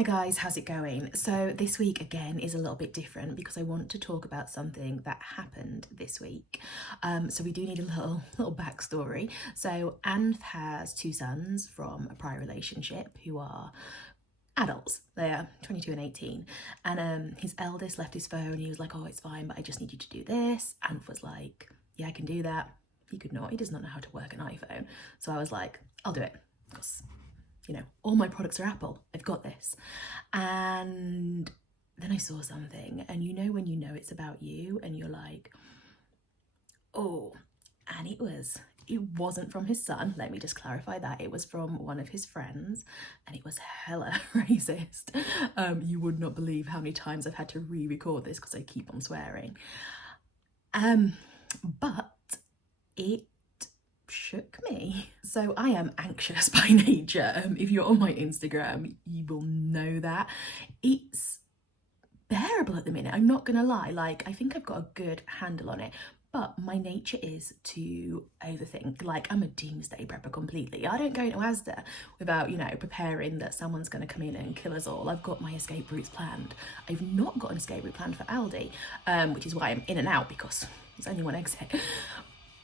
Hi guys, how's it going? So this week again is a little bit different because I want to talk about something that happened this week. So we do need a little backstory. So Anne has two sons from a prior relationship who are adults. They are 22 and 18. And his eldest left his phone. He was like, oh, it's fine, but I just need you to do this. Anne was like, yeah, I can do that. He could not. He does not know how to work an iPhone. So I was like, I'll do it. Because all my products are Apple. I've got this. And then I saw something, and when you know it's about you and you're like, oh, and it wasn't from his son. Let me just clarify that. It was from one of his friends, and it was hella racist. You would not believe how many times I've had to re-record this because I keep on swearing. But it shook me. So I am anxious by nature. If you're on my Instagram, you will know that. It's bearable at the minute, I'm not gonna lie. Like, I think I've got a good handle on it, but my nature is to overthink. Like, I'm a doomsday prepper completely. I don't go into Asda without, preparing that someone's gonna come in and kill us all. I've got my escape routes planned. I've not got an escape route planned for Aldi, which is why I'm in and out, because there's only one exit.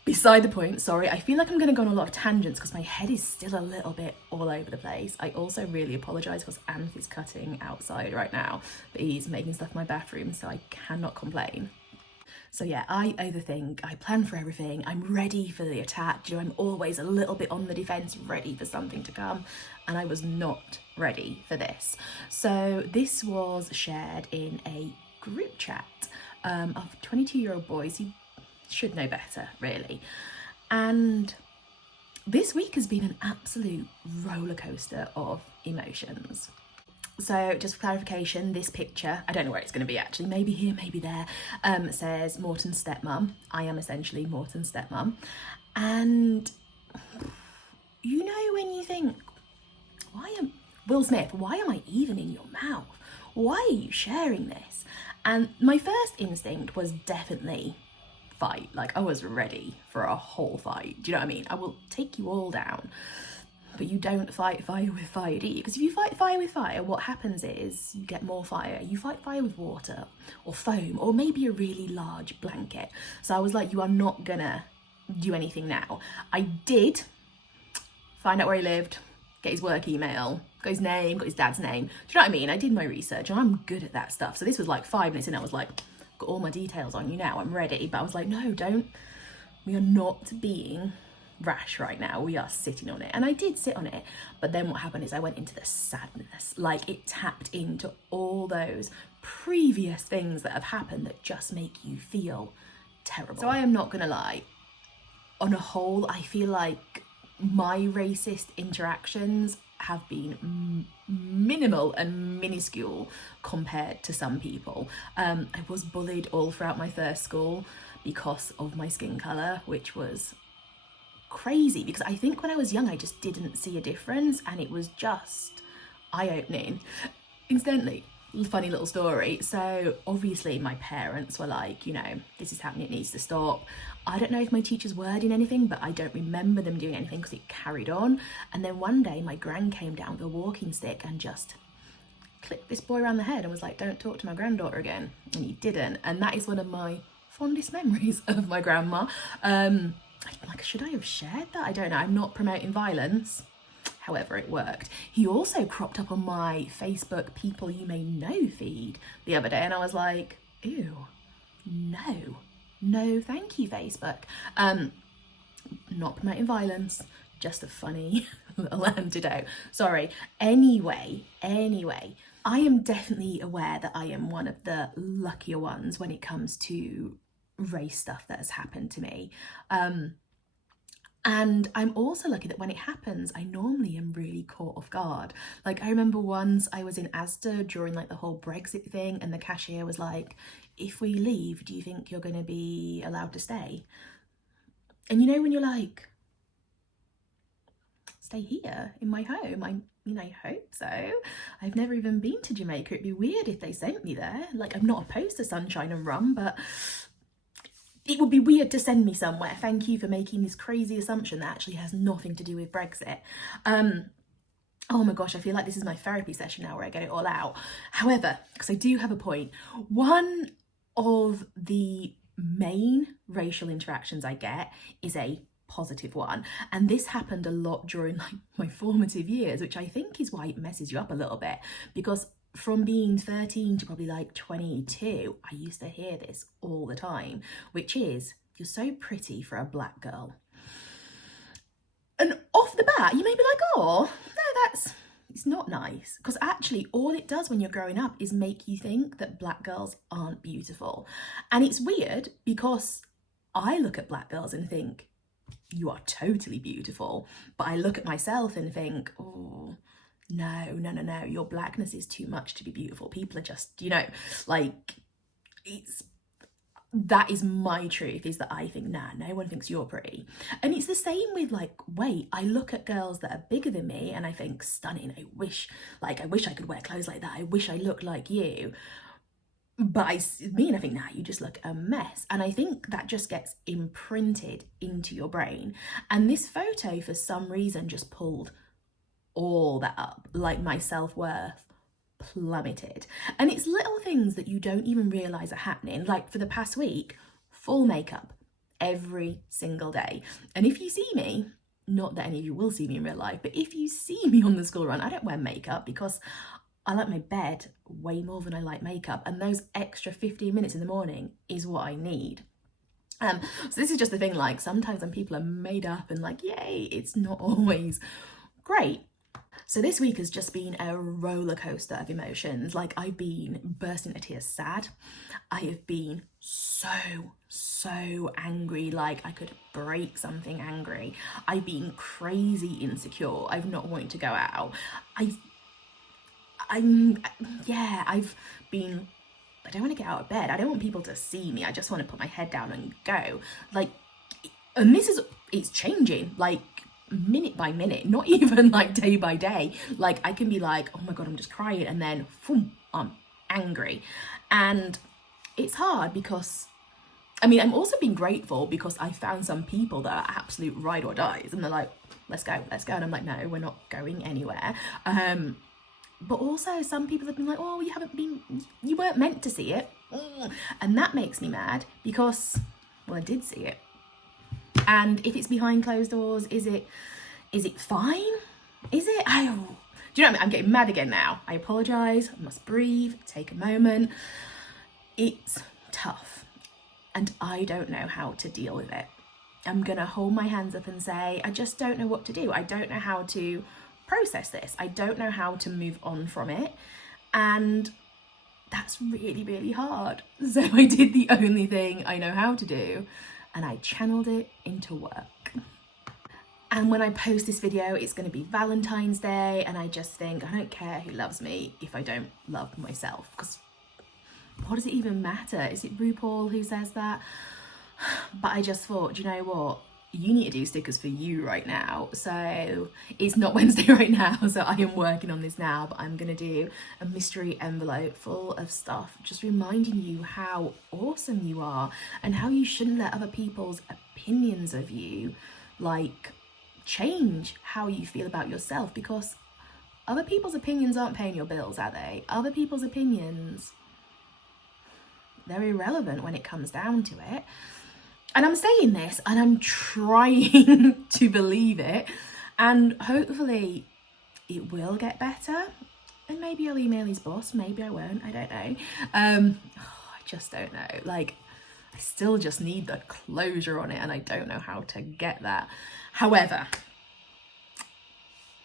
Beside the point, sorry, I feel like I'm going to go on a lot of tangents because my head is still a little bit all over the place. I also really apologise because Anth is cutting outside right now, but he's making stuff in my bathroom, so I cannot complain. So yeah, I overthink, I plan for everything, I'm ready for the attack, I'm always a little bit on the defence, ready for something to come, and I was not ready for this. So this was shared in a group chat of 22-year-old boys who should know better, really. And this week has been an absolute roller coaster of emotions. So just for clarification, this picture, I don't know where it's going to be actually, maybe here, maybe there, says Morton's stepmom. I am essentially Morton's stepmom. And when you think, Will Smith, why am I even in your mouth? Why are you sharing this? And my first instinct was definitely fight. Like, I was ready for a whole fight. Do you know what I mean? I will take you all down. But you don't fight fire with fire, do you? Because if you fight fire with fire, what happens is you get more fire. You fight fire with water or foam or maybe a really large blanket. So I was like, you are not gonna do anything now. I did find out where he lived, get his work email, got his name, got his dad's name. Do you know what I mean? I did my research and I'm good at that stuff. So this was like 5 minutes and I was like, got all my details on you now, I'm ready. But I was like, no, we are not being rash right now, we are sitting on it. And I did sit on it, but then what happened is I went into the sadness. Like, it tapped into all those previous things that have happened that just make you feel terrible. So I am not gonna lie, on a whole, I feel like my racist interactions have been minimal and minuscule compared to some people. I was bullied all throughout my first school because of my skin colour, which was crazy because I think when I was young I just didn't see a difference and it was just eye-opening. Incidentally, funny little story, so obviously my parents were like, this is happening, it needs to stop. I don't know if my teachers were doing anything, but I don't remember them doing anything because it carried on. And then one day my gran came down with a walking stick and just clipped this boy around the head and was like, don't talk to my granddaughter again. And he didn't. And that is one of my fondest memories of my grandma. Should I have shared that? I don't know. I'm not promoting violence. However, it worked. He also cropped up on my Facebook people you may know feed the other day, and I was like, ew, no, thank you, Facebook. Not promoting violence, just a funny little antidote. Sorry. Anyway, I am definitely aware that I am one of the luckier ones when it comes to race stuff that has happened to me. And I'm also lucky that when it happens, I normally am really caught off guard. Like, I remember once I was in Asda during like the whole Brexit thing and the cashier was like, if we leave, do you think you're going to be allowed to stay? And when you're like, stay here in my home? I hope so. I've never even been to Jamaica. It'd be weird if they sent me there. Like, I'm not opposed to sunshine and rum, but it would be weird to send me somewhere. Thank you for making this crazy assumption that actually has nothing to do with Brexit. Oh my gosh, I feel like this is my therapy session now where I get it all out. However, because I do have a point, one of the main racial interactions I get is a positive one. And this happened a lot during like my formative years, which I think is why it messes you up a little bit, because from being 13 to probably like 22, I used to hear this all the time, which is, you're so pretty for a black girl. And off the bat, you may be like, oh, no, it's not nice. Because actually, all it does when you're growing up is make you think that black girls aren't beautiful. And it's weird because I look at black girls and think, you are totally beautiful. But I look at myself and think, oh, no, your blackness is too much to be beautiful. People are just, like, that is my truth, is that I think, nah, no one thinks you're pretty. And it's the same with like weight. I look at girls that are bigger than me and I think, stunning. I wish I could wear clothes like that. I wish I looked like you. But I think, nah, you just look a mess. And I think that just gets imprinted into your brain. And this photo, for some reason, just pulled all that up. Like, my self-worth plummeted. And it's little things that you don't even realize are happening. Like, for the past week, full makeup every single day. And if you see me, not that any of you will see me in real life, but if you see me on the school run, I don't wear makeup because I like my bed way more than I like makeup, and those extra 15 minutes in the morning is what I need. So this is just the thing, like, sometimes when people are made up and like, yay, it's not always great. So this week has just been a roller coaster of emotions. Like, I've been bursting into tears sad. I have been so angry, like I could break something angry. I've been crazy insecure. I've not wanted to go out. I've been, I don't want to get out of bed. I don't want people to see me. I just want to put my head down and go. Like, and it's changing, like, minute by minute, not even like day by day. Like, I can be like, oh my God, I'm just crying, and then boom, I'm angry. And it's hard because, I mean, I'm also being grateful because I found some people that are absolute ride or dies, and they're like, let's go. And I'm like, no, we're not going anywhere. But also some people have been like, oh, you weren't meant to see it. And that makes me mad because, well, I did see it. And if it's behind closed doors, is it fine? Is it? Do you know what I mean? I'm getting mad again now. I apologise. I must breathe, take a moment. It's tough. And I don't know how to deal with it. I'm going to hold my hands up and say, I just don't know what to do. I don't know how to process this. I don't know how to move on from it. And that's really, really hard. So I did the only thing I know how to do, and I channeled it into work. And when I post this video, it's going to be Valentine's Day, and I just think, I don't care who loves me if I don't love myself, because what does it even matter? Is it RuPaul who says that? But I just thought, do you know what? You need to do stickers for you right now. So it's not Wednesday right now, so I am working on this now, but I'm going to do a mystery envelope full of stuff, just reminding you how awesome you are and how you shouldn't let other people's opinions of you, like, change how you feel about yourself, because other people's opinions aren't paying your bills, are they? Other people's opinions, they're irrelevant when it comes down to it. And I'm saying this and I'm trying to believe it, and hopefully it will get better. And maybe I'll email his boss, maybe I won't, I don't know. I just don't know. Like, I still just need the closure on it, and I don't know how to get that. However,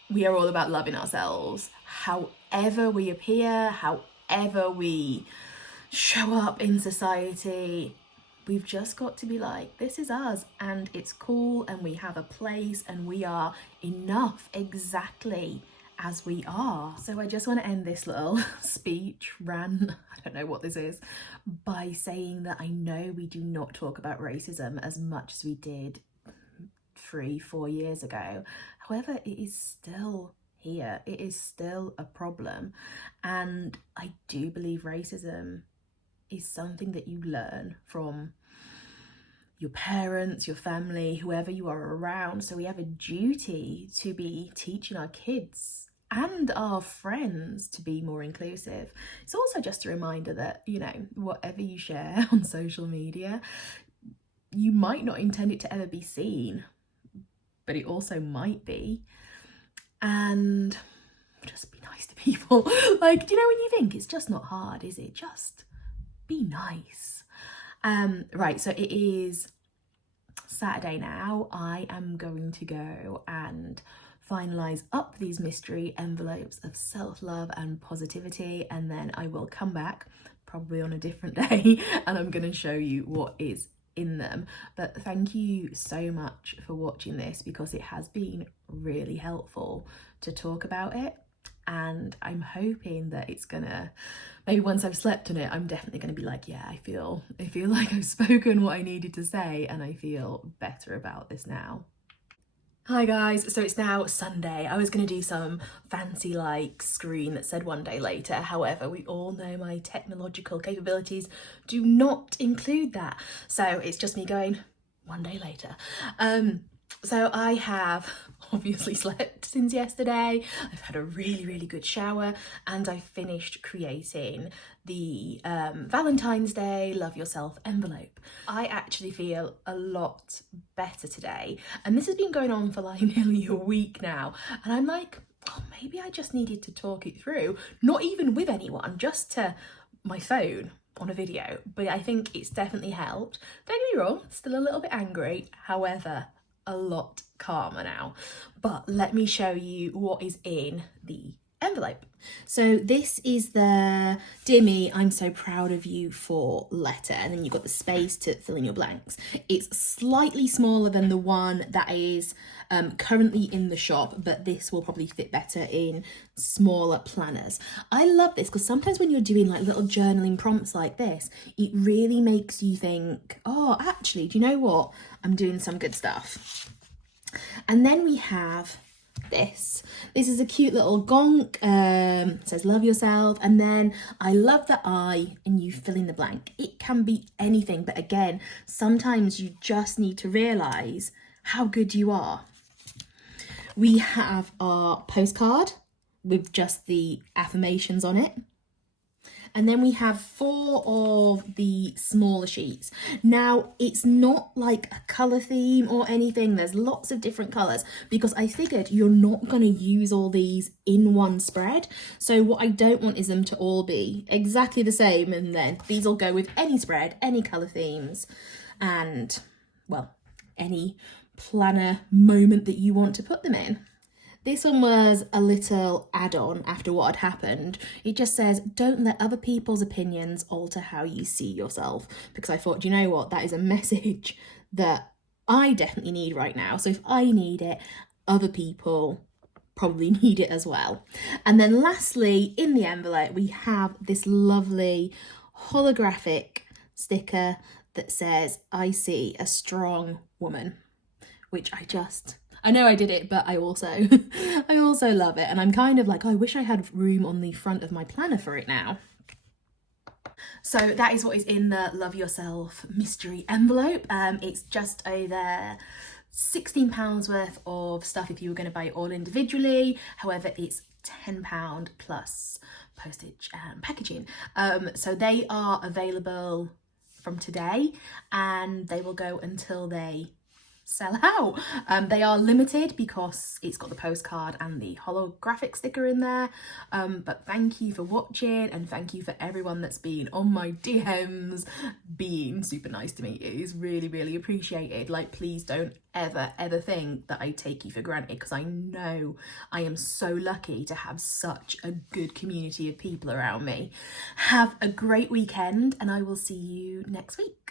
we are all about loving ourselves. However we appear, however we show up in society, we've just got to be like, this is us, and it's cool, and we have a place, and we are enough exactly as we are. So I just want to end this little speech, rant, I don't know what this is, by saying that I know we do not talk about racism as much as we did 3-4 years ago. However, it is still here. It is still a problem. And I do believe racism is something that you learn from your parents, your family, whoever you are around. So we have a duty to be teaching our kids and our friends to be more inclusive. It's also just a reminder that, you know, whatever you share on social media, you might not intend it to ever be seen, but it also might be. And just be nice to people. Like, do you know when you think it's just not hard, is it? Just be nice. Right, so it is Saturday now. I am going to go and finalize up these mystery envelopes of self-love and positivity, and then I will come back probably on a different day and I'm going to show you what is in them. But thank you so much for watching this, because it has been really helpful to talk about it, and I'm hoping that it's gonna, maybe once I've slept on it, I'm definitely gonna be like, yeah, I feel like I've spoken what I needed to say, and I feel better about this now. Hi guys, so it's now Sunday. I was going to do some fancy like screen that said one day later. However, we all know my technological capabilities do not include that. So it's just me going one day later. So I have obviously slept since yesterday. I've had a really good shower, and I finished creating the Valentine's Day Love Yourself envelope. I actually feel a lot better today, and this has been going on for like nearly a week now, and I'm like, oh, maybe I just needed to talk it through, not even with anyone, just to my phone on a video. But I think it's definitely helped. Don't get me wrong, still a little bit angry, however, a lot calmer now. But let me show you what is in the envelope. So this is the "Dear Me, I'm so proud of you" for letter, and then you've got the space to fill in your blanks. It's slightly smaller than the one that is currently in the shop, but this will probably fit better in smaller planners. I love this because sometimes when you're doing like little journaling prompts like this, it really makes you think, oh, actually, do you know what? I'm doing some good stuff. And then we have this. This is a cute little gonk. It says "Love Yourself," and then I love the "I," and you fill in the blank. It can be anything, but again, sometimes you just need to realise how good you are. We have our postcard with just the affirmations on it. And then we have 4 of the smaller sheets. Now, it's not like a colour theme or anything. There's lots of different colours, because I figured you're not going to use all these in one spread. So what I don't want is them to all be exactly the same, and then these will go with any spread, any colour themes, and, well, any planner moment that you want to put them in. This one was a little add-on after what had happened. It just says, don't let other people's opinions alter how you see yourself. Because I thought, you know what, that is a message that I definitely need right now. So if I need it, other people probably need it as well. And then lastly, in the envelope, we have this lovely holographic sticker that says, I see a strong woman, which I know I did it, but I also love it. And I'm kind of like, oh, I wish I had room on the front of my planner for it now. So that is what is in the Love Yourself mystery envelope. It's just over £16 worth of stuff if you were going to buy it all individually. However, it's £10 plus postage and packaging. So they are available from today, and they will go until they sell out. They are limited because it's got the postcard and the holographic sticker in there. But thank you for watching, and thank you for everyone that's been on my DMs being super nice to me. It is really appreciated. Like, please don't ever think that I take you for granted, because I know I am so lucky to have such a good community of people around me. Have a great weekend, and I will see you next week.